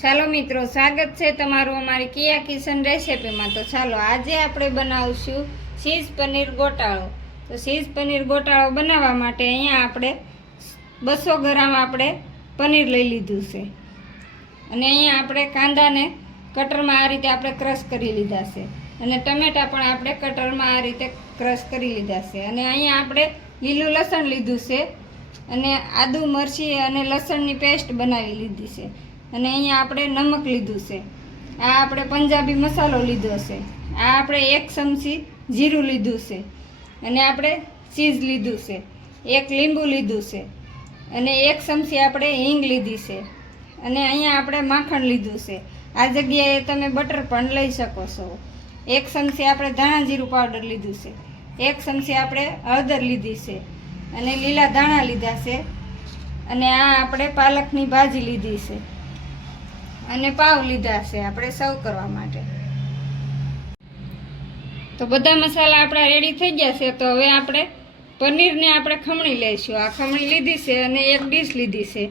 ચાલો મિત્રો, સ્વાગત છે તમારું અમારી કિયા કિચન રેસીપીમાં। તો ચાલો આજે આપણે બનાવશું ચીઝ પનીર ગોટાળો। તો ચીઝ પનીર ગોટાળો બનાવવા માટે અહીંયા આપણે 200 ગ્રામ આપણે પનીર લઈ લીધું છે અને અહીંયા આપણે કાંદાને કટરમાં આ રીતે આપણે ક્રશ કરી લીધા છે અને ટમેટા પણ આપણે કટરમાં આ રીતે ક્રશ કરી લીધા છે અને અહીંયા આપણે લીલું લસણ લીધું છે અને આદુ મરચી અને લસણની પેસ્ટ બનાવી લીધી છે અને અહીંયા આપણે નમક લીધું છે। આ આપણે પંજાબી મસાલો લીધો છે। આ આપણે 1 ચમચી જીરું લીધું છે અને આપણે ચીઝ લીધું છે, 1 લીંબુ લીધું છે અને 1 ચમચી આપણે હિંગ લીધી છે અને અહીંયા આપણે માખણ લીધું છે। આ જગ્યાએ તમે બટર પણ લઈ શકો છો। 1 ચમચી આપણે ધાણા જીરું પાવડર લીધું છે, 1 ચમચી આપણે હળદર લીધી છે અને લીલા ધાણા લીધા છે અને આ આપણે પાલકની ભાજી લીધી છે અને પાવ લીધા છે આપણે સર્વ કરવા માટે। તો બધા મસાલા આપણા રેડી થઈ ગયા છે। તો હવે આપણે પનીરને આપણે ખમણી લઈશું। આ ખમણી લીધી છે અને 1 ડીશ લીધી છે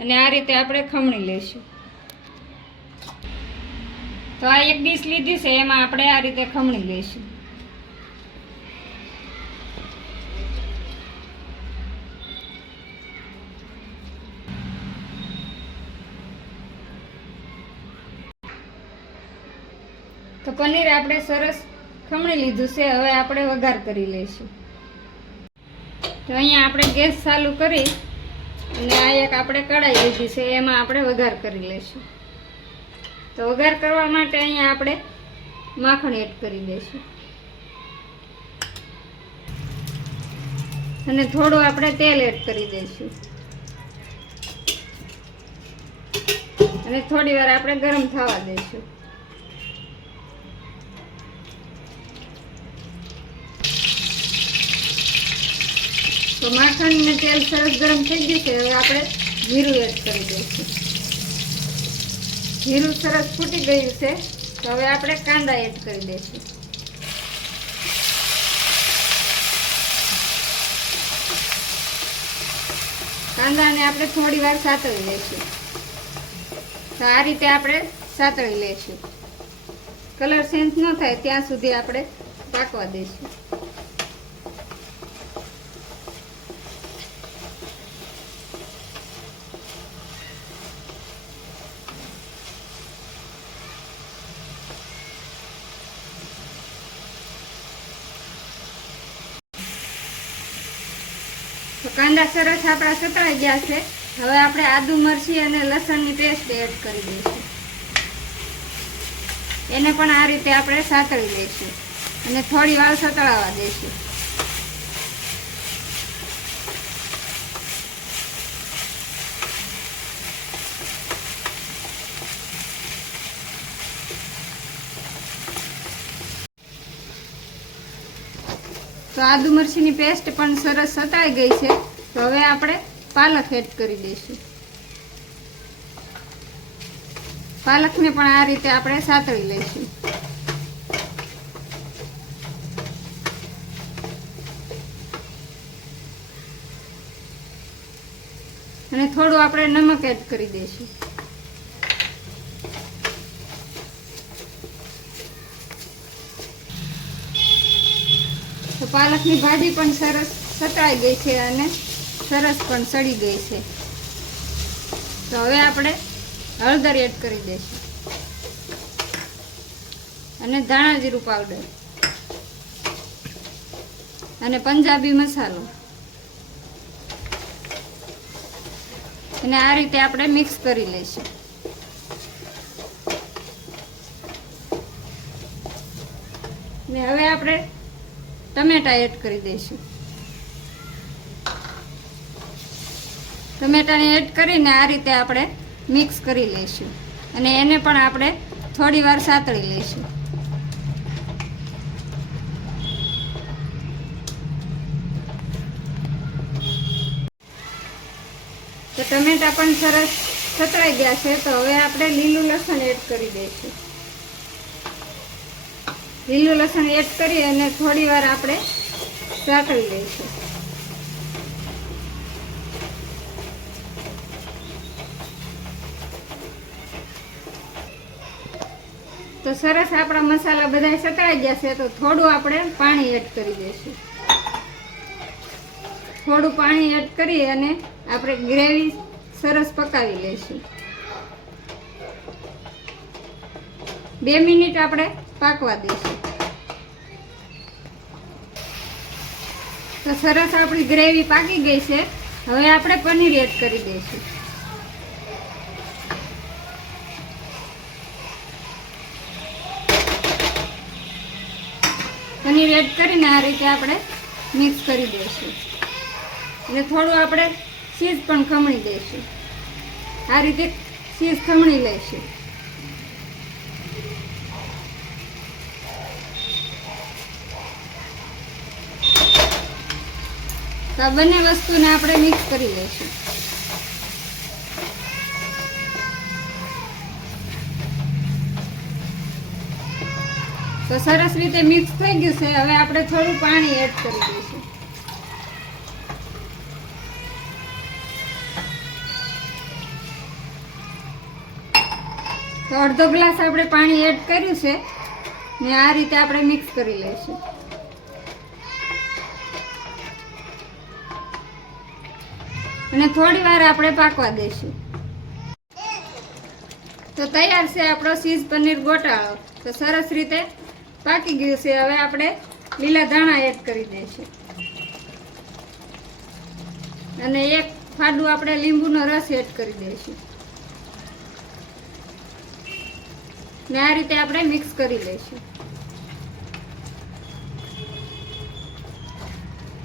અને આ રીતે આપણે ખમણી લઈશું। તો આ 1 ડીશ લીધી છે એમાં આપણે આ રીતે ખમણી લઈશું। તો પનીર આપણે સરસ ખમણી લીધું છે। હવે આપણે વઘાર કરી લઈશું। તો અહીંયા આપણે ગેસ ચાલુ કરી અને આ એક આપણે કઢાઈ લીધી છે એમાં આપણે વઘાર કરી લઈશું। તો વઘાર કરવા માટે અહીંયા આપણે માખણ એડ કરી દઈશું અને થોડું આપણે તેલ એડ કરી દઈશું અને થોડી વાર આપણે ગરમ થવા દઈશું। તો માખણ ને તેલ સરસ ગરમ થઈ ગયું છે। હવે આપણે જીરું એડ કરી દઈશું। જીરું સરસ ફૂટી ગયું છે તો હવે આપણે કાંદા એડ કરી દઈશું। કાંદાને આપણે થોડી વાર સાતળી લઈશું। તો આ રીતે આપણે સાતળી લઈશું। કલર ચેન્જ ન થાય ત્યાં સુધી આપણે પાકવા દઈશું। તો કાંદા સરસ આપણા સતળાઈ ગયા છે। હવે આપણે આદુ મરચી અને લસણની પેસ્ટ એડ કરી દઈશું। એને પણ આ રીતે આપણે સાતળી લઈશું અને થોડી વાર સતળાવા દઈશું। તો આદુ મરચીની પેસ્ટ પણ સરસ સતળાઈ ગઈ છે। તો હવે આપણે પાલક એડ કરી દઈશું। પાલકને પણ આ રીતે આપણે સાતળી લઈશું અને થોડું આપણે નમક એડ કરી દઈશું। તો પાલકની ભાજી પણ સરસ સતળાઈ ગઈ છે અને સરસ પણ સડી ગઈ છે। તો હવે આપણે હળદર એડ કરી દઈશું અને ધાણા જીરું પાવડર અને પંજાબી મસાલો અને આ રીતે આપણે મિક્સ કરી લઈશું। ને હવે આપણે ટમેટા એડ કરી દઈશું। ટમેટાને એડ કરીને આ રીતે આપણે મિક્સ કરી લઈશું અને એને પણ આપણે થોડી વાર સાતળી લઈશું। તો ટમેટા પણ સરસ સતળાઈ ગયા છે। તો હવે આપણે લીલું લસણ એડ કરી દઈશું। લીલું લસણ એડ કરી અને થોડી વાર આપણે સાતળી લઈશું। તો સરસ આપણા મસાલા બધા સતળાઈ જશે તો થોડું આપણે પાણી એડ કરી દઈશું. થોડું પાણી એડ કરી અને આપણે ગ્રેવી સરસ પકાવી લઈશું. 2 મિનિટ આપણે પાકવા દઈશું. તો સરસ આપણી ગ્રેવી પાકી ગઈ છે. હવે આપણે પનીર એડ કરી દઈશું. પનીર એડ કરીને આ રીતે આપણે મિક્સ કરી દઈશું અને થોડું આપણે ચીઝ પણ ખમણી દઈશું. આ રીતે ચીઝ ખમણી લઈશું. તો આ બંને વસ્તુને આપણે મિક્સ કરી લઈશું. તો સરસ રીતે મિક્સ થઈ ગયું છે. હવે આપણે થોડું પાણી એડ કરી દઈશું. તો અડધો ગ્લાસ આપણે પાણી એડ કર્યું છે ને આ રીતે આપણે મિક્સ કરી લઈશું. અને થોડી વાર આપણે પાકવા દઈશું. તો તૈયાર છે આપણો ચીઝ પનીર ગોટાળો. તો સરસ રીતે પાકી ગયું છે. હવે આપણે લીલા ધાણા એડ કરી દઈશું અને એક ફાડું આપણે લીંબુનો રસ એડ કરી દઈશું ને આ રીતે આપણે મિક્સ કરી લઈશું.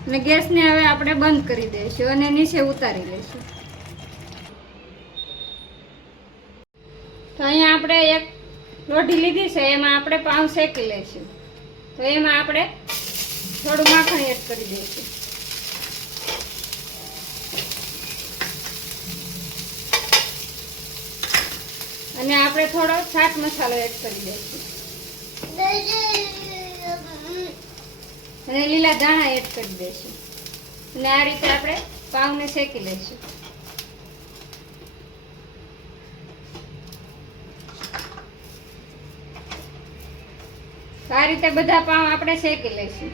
અને ગેસને હવે આપણે બંધ કરી દઈશું અને નીચે ઉતારી લઈશું. તો અહીંયા આપણે એક લોઢી લીધી છે, એમાં આપણે પાઉં શેકી લઈશું. તો એમાં આપણે થોડું માખણ એડ કરી દઈશું અને આપણે થોડો ચાટ મસાલો એડ કરી દઈશું અને લીલા ધાણા એડ કરી દઈશું અને આ રીતે આપણે પાઉંને શેકી લઈશું. તો આ રીતે બધા પાઉં આપણે શેકી લઈશું.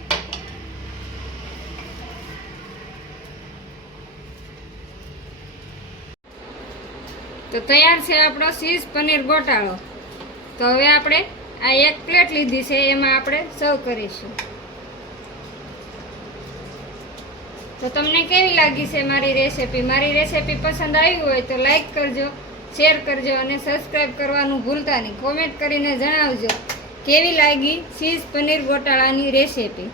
તો તૈયાર છે આપણો ચીઝ પનીર ગોટાળો. તો હવે આપણે આ એક પ્લેટ લીધી છે, એમાં આપણે સર્વ કરીશું. તો તમને કેવી લાગી છે મારી રેસીપી? મારી રેસીપી પસંદ આવી હોય તો લાઈક કરજો, શેર કરજો અને સબસ્ક્રાઈબ કરવાનું ભૂલતા નહીં. કોમેન્ટ કરીને જણાવજો કેવી લાગી ચીઝ પનીર ગોટાળાની રેસીપી.